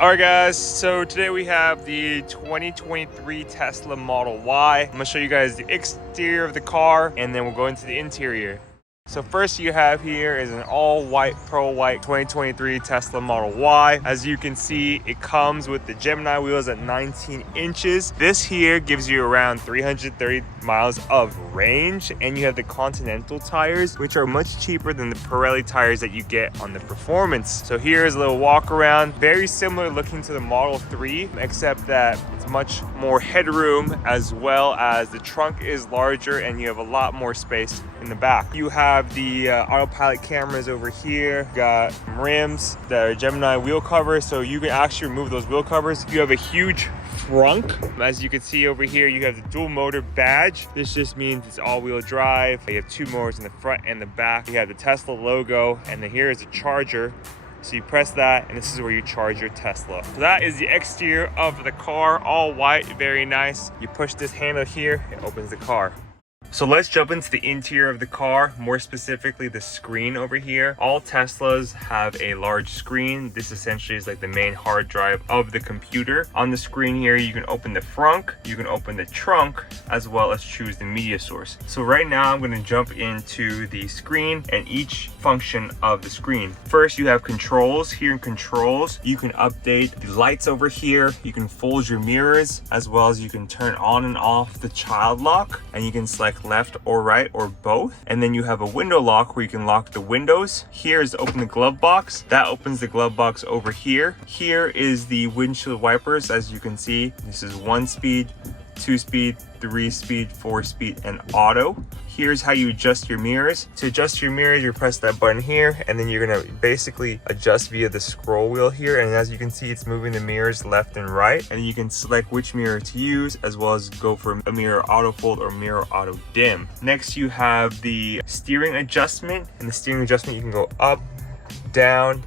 Alright guys, so today we have the 2023 Tesla Model Y. I'm gonna show you guys the exterior of the car and then we'll go into the interior. So first you have here is an all-white, pearl-white 2023 Tesla Model Y. As you can see, it comes with the Gemini wheels at 19 inches. This here gives you around 330 miles of range, and you have the Continental tires, which are much cheaper than the Pirelli tires that you get on the Performance. So here's a little walk around. Very similar looking to the Model 3, except that it's much more headroom, as well as the trunk is larger and you have a lot more space in the back. You have the Autopilot cameras over here. Got rims that are Gemini wheel covers, so you can actually remove those wheel covers. You have a huge frunk. As you can see over here, you have the dual motor badge. This just means it's all-wheel drive. You have two motors in the front and the back. You have the Tesla logo, and then here is a charger. So you press that, and this is where you charge your Tesla. So that is the exterior of the car, all white, very nice. You push this handle here, it opens the car. So let's jump into the interior of the car, more specifically the screen over here. All Teslas have a large screen. This essentially is like the main hard drive of the computer. On the screen here, you can open the frunk, you can open the trunk, as well as choose the media source. So right now I'm going to jump into the screen and each function of the screen. First, you have controls. Here in controls, you can update the lights over here. You can fold your mirrors, as well as you can turn on and off the child lock, and you can select left or right or both. And then you have a window lock where you can lock the windows. Here is open the glove box. That opens the glove box over here. Here is the windshield wipers. As you can see, this is 1 speed, 2 speed, 3 speed, 4 speed, and auto. Here's how you adjust your mirrors. To adjust your mirrors, you press that button here, and then you're gonna basically adjust via the scroll wheel here. And as you can see, it's moving the mirrors left and right. And you can select which mirror to use, as well as go for a mirror auto fold or mirror auto dim. Next, you have the steering adjustment. And the steering adjustment, you can go up, down,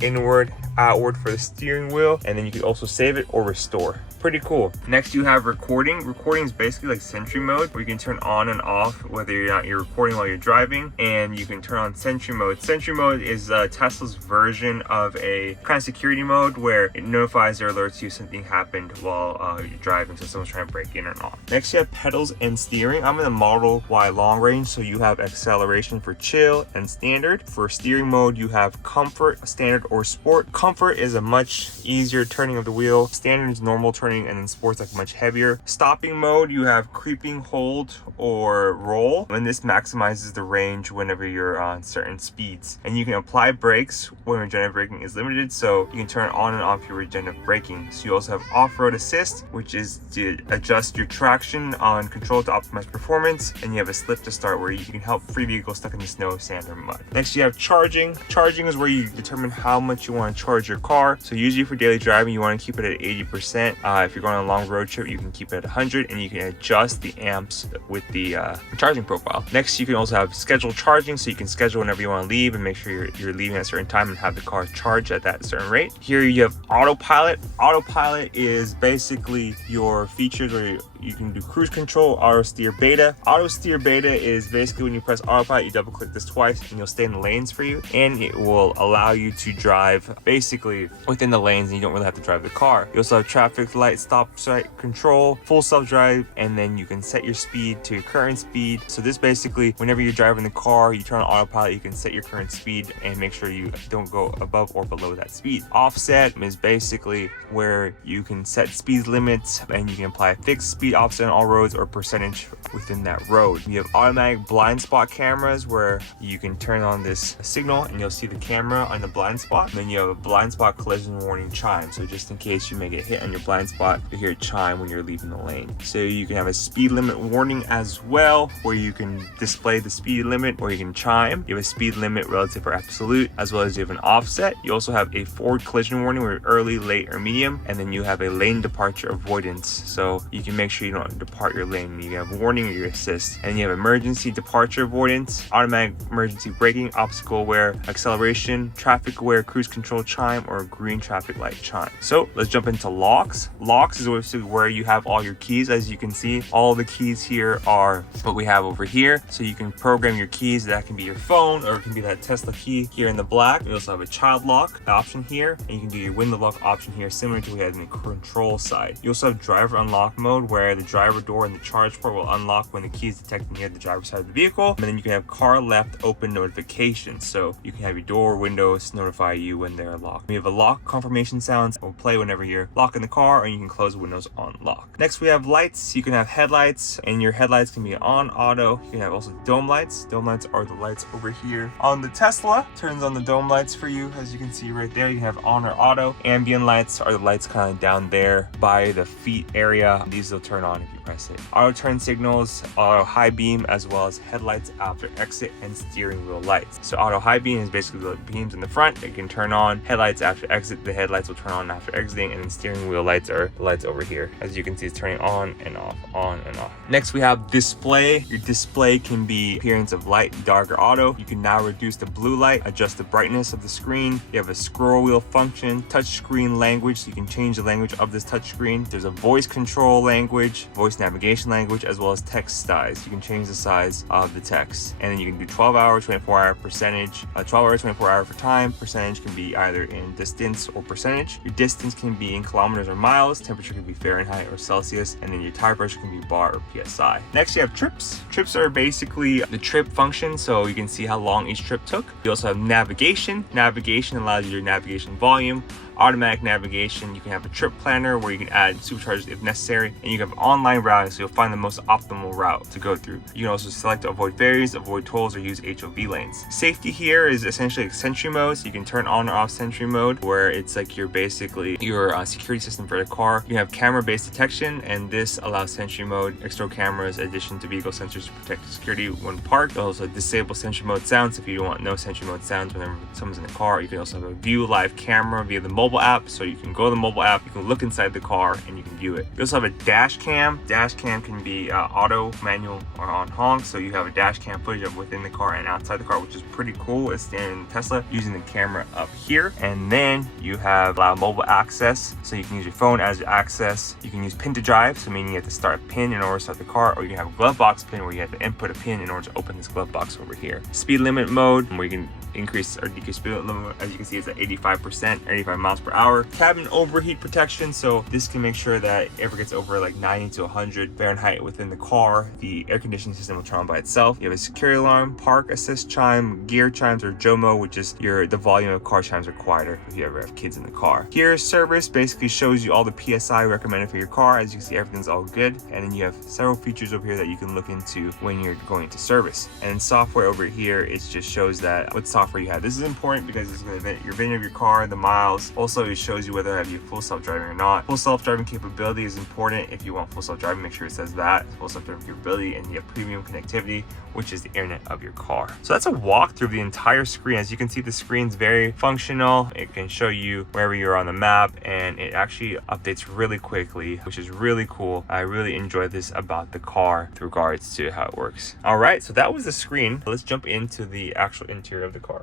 inward, outward for the steering wheel, and then you can also save it or restore. Pretty cool. Next, you have recording. Recording is basically like Sentry mode, where you can turn on and off whether you're recording while you're driving, and you can turn on Sentry mode. Sentry mode is Tesla's version of a kind of security mode where it notifies or alerts you something happened while you're driving, so someone's trying to break in or not. Next, you have pedals and steering. I'm in the Model Y long range, so you have acceleration for chill and standard. For steering mode, you have comfort, standard, or sport. Comfort is a much easier turning of the wheel. Standard is normal turning, and then sports like much heavier. Stopping mode, you have creeping, hold, or roll, and this maximizes the range whenever you're on certain speeds. And you can apply brakes when regenerative braking is limited, so you can turn on and off your regenerative braking. So you also have off-road assist, which is to adjust your traction on control to optimize performance, and you have a slip to start where you can help free vehicles stuck in the snow, sand, or mud. Next, you have charging. Charging is where you determine how much you want to charge your car. So usually for daily driving, you want to keep it at 80%. If you're going on a long road trip, you can keep it at 100, and you can adjust the amps with the charging profile. Next, you can also have scheduled charging, so you can schedule whenever you want to leave and make sure you're leaving at a certain time and have the car charge at that certain rate. Here you have Autopilot. Autopilot is basically your features where you can do cruise control, auto steer beta. Auto steer beta is basically when you press autopilot, you double click this twice and you'll stay in the lanes for you, and it will allow you to drive basically within the lanes and you don't really have to drive the car. You also have traffic light, stop sign control, full self-drive, and then you can set your speed to your current speed. So this basically, whenever you're driving the car, you turn on autopilot, you can set your current speed and make sure you don't go above or below that speed. Offset is basically where you can set speed limits and you can apply a fixed speed offset on all roads or percentage within that road. You have automatic blind spot cameras where you can turn on this signal and you'll see the camera on the blind spot. And then you have a blind spot collision warning chime. So just in case you may get hit on your blind spot, you hear it chime when you're leaving the lane. So you can have a speed limit warning as well, where you can display the speed limit or you can chime. You have a speed limit relative or absolute, as well as you have an offset. You also have a forward collision warning where early, late, or medium, and then you have a lane departure avoidance. So you can make sure you don't depart your lane. You have warning or your assist, and you have emergency departure avoidance, automatic emergency braking, obstacle aware, acceleration, traffic aware, cruise control chime, or green traffic light chime. So let's jump into locks. Locks is obviously where you have all your keys. As you can see, all the keys here are what we have over here. So you can program your keys. That can be your phone, or it can be that Tesla key here in the black. We also have a child lock option here, and you can do your window lock option here, similar to what we had in the control side. You also have driver unlock mode, where the driver door and the charge port will unlock when the key is detected near the driver's side of the vehicle. And then you can have car left open notifications, so you can have your door windows notify you when they're locked. We have a lock confirmation sounds will play whenever you're locking the car, and you can close windows on lock. Next, we have lights. You can have headlights, and your headlights can be on auto. You can have also dome lights. Dome lights are the lights over here on the Tesla. Turns on the dome lights for you, as you can see right there. You have on or auto. Ambient lights are the lights kind of down there by the feet area. These will turn on if you press it. Auto turn signals, auto high beam, as well as headlights after exit, and steering wheel lights. So auto high beam is basically the beams in the front. It can turn on. Headlights after exit, the headlights will turn on after exiting, and then steering wheel lights are the lights over here. As you can see, it's turning on and off, on and off. Next, we have display. Your display can be appearance of light, dark, or auto. You can now reduce the blue light, adjust the brightness of the screen. You have a scroll wheel function, touch screen language, so you can change the language of this touch screen. There's a voice control language, voice navigation language, as well as text size. You can change the size of the text, and then you can do 12-hour, 24-hour percentage. 12-hour, 24-hour for time. Percentage can be either in distance or percentage. Your distance can be in kilometers or miles. Temperature can be Fahrenheit or Celsius, and then your tire pressure can be bar or PSI. Next, you have trips. Trips are basically the trip function, so you can see how long each trip took. You also have navigation. Navigation allows you your navigation volume. Automatic navigation, you can have a trip planner where you can add superchargers if necessary, and you can have online routing, so you'll find the most optimal route to go through. You can also select to avoid ferries, avoid tolls, or use HOV lanes. Safety here is essentially like sentry mode, so you can turn on or off sentry mode, where it's like your basically your security system for the car. You have camera-based detection, and this allows sentry mode, external cameras, addition to vehicle sensors to protect security when parked. Also disable sentry mode sounds if you don't want no sentry mode sounds whenever someone's in the car. You can also have a view live camera via the mobile app, so you can go to the mobile app, you can look inside the car, and you can view it. You also have a dash cam. Dash cam can be auto, manual, or on honk, so you have a dash cam footage of within the car and outside the car, which is pretty cool. It's in Tesla using the camera up here. And then you have mobile access, so you can use your phone as your access. You can use pin to drive, so meaning you have to start a pin in order to start the car, or you can have a glove box pin where you have to input a pin in order to open this glove box over here. Speed limit mode, where you can increase or decrease speed limit. As you can see, it's at 85%, 85 miles per hour. Cabin overheat protection, so this can make sure that if it gets over like 90 to 100 Fahrenheit within the car, the air conditioning system will turn on by itself. You have a security alarm, park assist chime, gear chimes, or JOMO, which is the volume of car chimes required if you ever have kids in the car. Here, service basically shows you all the PSI recommended for your car. As you can see, everything's all good. And then you have several features over here that you can look into when you're going to service. And software over here, it just shows that what software you have. This is important because it's going to your VIN of your car, the miles. Also, it shows you whether you have full self-driving or not. Full self-driving capability is important. If you want full self-driving, make sure it says that. Full self-driving capability, and you have premium connectivity, which is the internet of your car. So that's a walkthrough of the entire screen. As you can see, the screen's very functional. It can show you wherever you're on the map, and it actually updates really quickly, which is really cool. I really enjoy this about the car with regards to how it works. All right, so that was the screen. Let's jump into the actual interior of the car.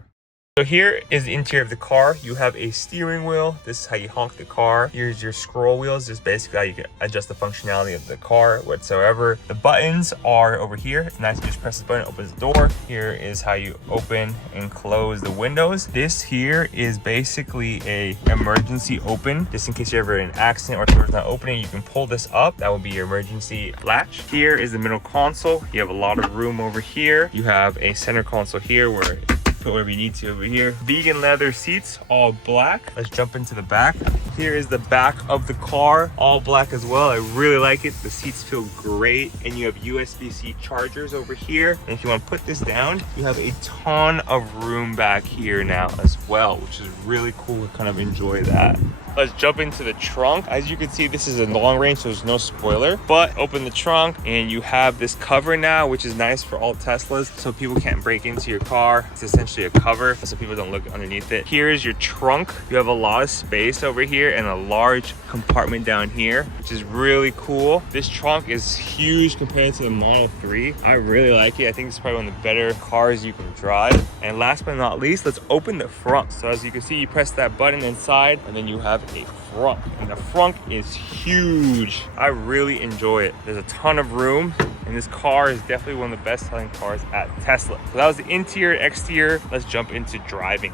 So here is the interior of the car. You have a steering wheel. This is how you honk the car. Here's your scroll wheels. This is basically how you can adjust the functionality of the car whatsoever. The buttons are over here. It's nice to just press the button, opens the door. Here is how you open and close the windows. This here is basically a emergency open. Just in case you're ever in an accident or the door's not opening, you can pull this up. That would be your emergency latch. Here is the middle console. You have a lot of room over here. You have a center console here where put whatever you need to over here. Vegan leather seats, all black. Let's jump into the back. Here is the back of the car, all black as well. I really like it. The seats feel great, and you have USB-C chargers over here. And if you want to put this down, you have a ton of room back here now as well, which is really cool. I kind of enjoy that. let's jump into the trunk. As you can see, this is a long range, so there's no spoiler, but open the trunk and you have this cover now, which is nice for all Teslas, so people can't break into your car. It's essentially a cover so people don't look underneath it. Here is your trunk. You have a lot of space over here and a large compartment down here, which is really cool. This trunk is huge compared to the Model 3. I really like it. I think it's probably one of the better cars you can drive. And last but not least, let's open the front. So as you can see, you press that button inside and then you have a front, and the front is huge. I really enjoy it. There's a ton of room, and this car is definitely one of the best selling cars at Tesla. So that was the interior, exterior. Let's jump into driving.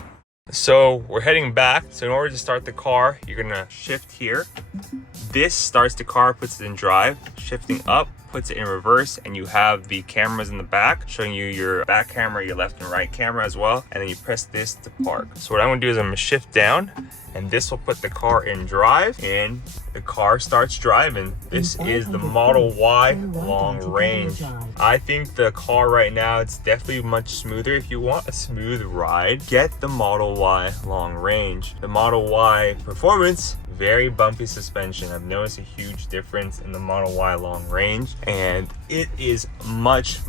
So we're heading back. So in order to start the car, you're gonna shift here. This starts the car, puts it in drive. Shifting up puts it in reverse, and you have the cameras in the back showing you your back camera, your left and right camera as well. And then you press this to park. So what I'm gonna do is I'm gonna shift down, and this will put the car in drive, and the car starts driving. This is the Model Y long range. I think the car right now, it's definitely much smoother. If you want a smooth ride, get the Model Y long range. The Model Y performance, very bumpy suspension. I've noticed a huge difference in the Model Y long range, and it is much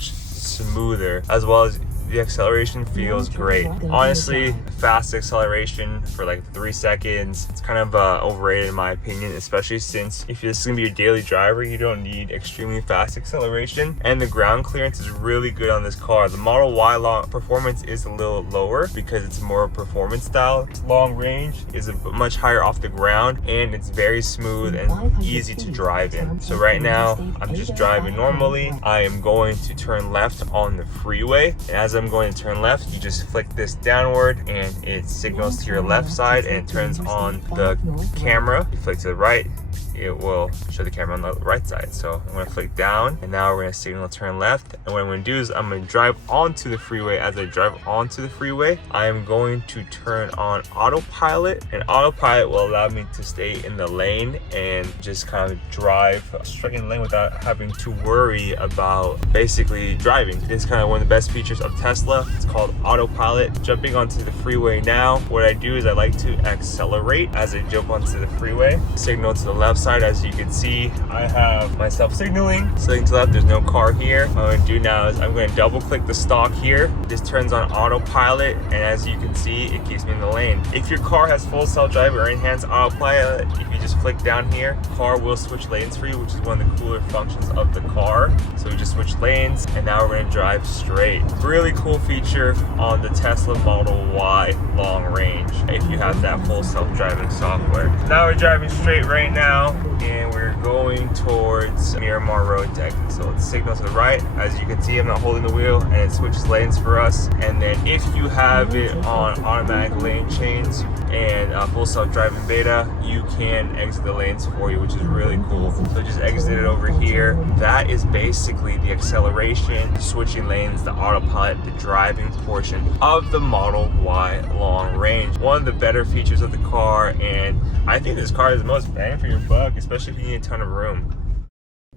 smoother, as well as the acceleration feels great. Honestly, fast acceleration for like 3 seconds, it's kind of overrated in my opinion, especially since if this is gonna be your daily driver, you don't need extremely fast acceleration. And the ground clearance is really good on this car. The Model Y long performance is a little lower because it's more performance style. Long range is much higher off the ground, and it's very smooth and easy to drive in. So right now, I'm just driving normally. I am going to turn left on the freeway, and as I'm going to turn left, you just flick this downward and it signals to your left side and it turns on the camera. You flick to the right, it will show the camera on the right side. So I'm gonna flick down, and now we're gonna signal turn left. And what I'm gonna do is I'm gonna drive onto the freeway. As I drive onto the freeway, I am going to turn on autopilot, and autopilot will allow me to stay in the lane and just kind of drive straight in the lane without having to worry about basically driving. It's kind of one of the best features of Tesla. It's called autopilot. Jumping onto the freeway now, what I do is I like to accelerate as I jump onto the freeway. Signal to the left side. As you can see, I have myself signaling to the left. There's no car here. What I'm gonna do now is I'm going to double click the stalk here. This turns on autopilot, and as you can see, it keeps me in the lane. If your car has full self-driving or enhanced autopilot, if you just flick down here, the car will switch lanes for you, which is one of the cooler functions of the car. So we just switch lanes, and now we're gonna drive straight. Really cool feature on the Tesla Model Y long range if you have that full self-driving software. Now we're driving straight right now, and we're going towards Miramar Road Deck. So it's signal to the right. As you can see, I'm not holding the wheel, and it switches lanes for us. And then if you have it on automatic lane change and full self-driving beta, you can exit the lanes for you, which is really cool. So just exit it over here. That is basically the acceleration, switching lanes, the autopilot, the driving portion of the Model Y long range. One of the better features of the car, and I think this car is the most bang for your buck, especially if you need a ton of room.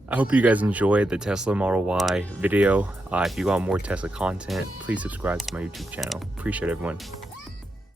I hope you guys enjoyed the Tesla Model Y video. If you want more Tesla content, please subscribe to my YouTube channel. Appreciate everyone.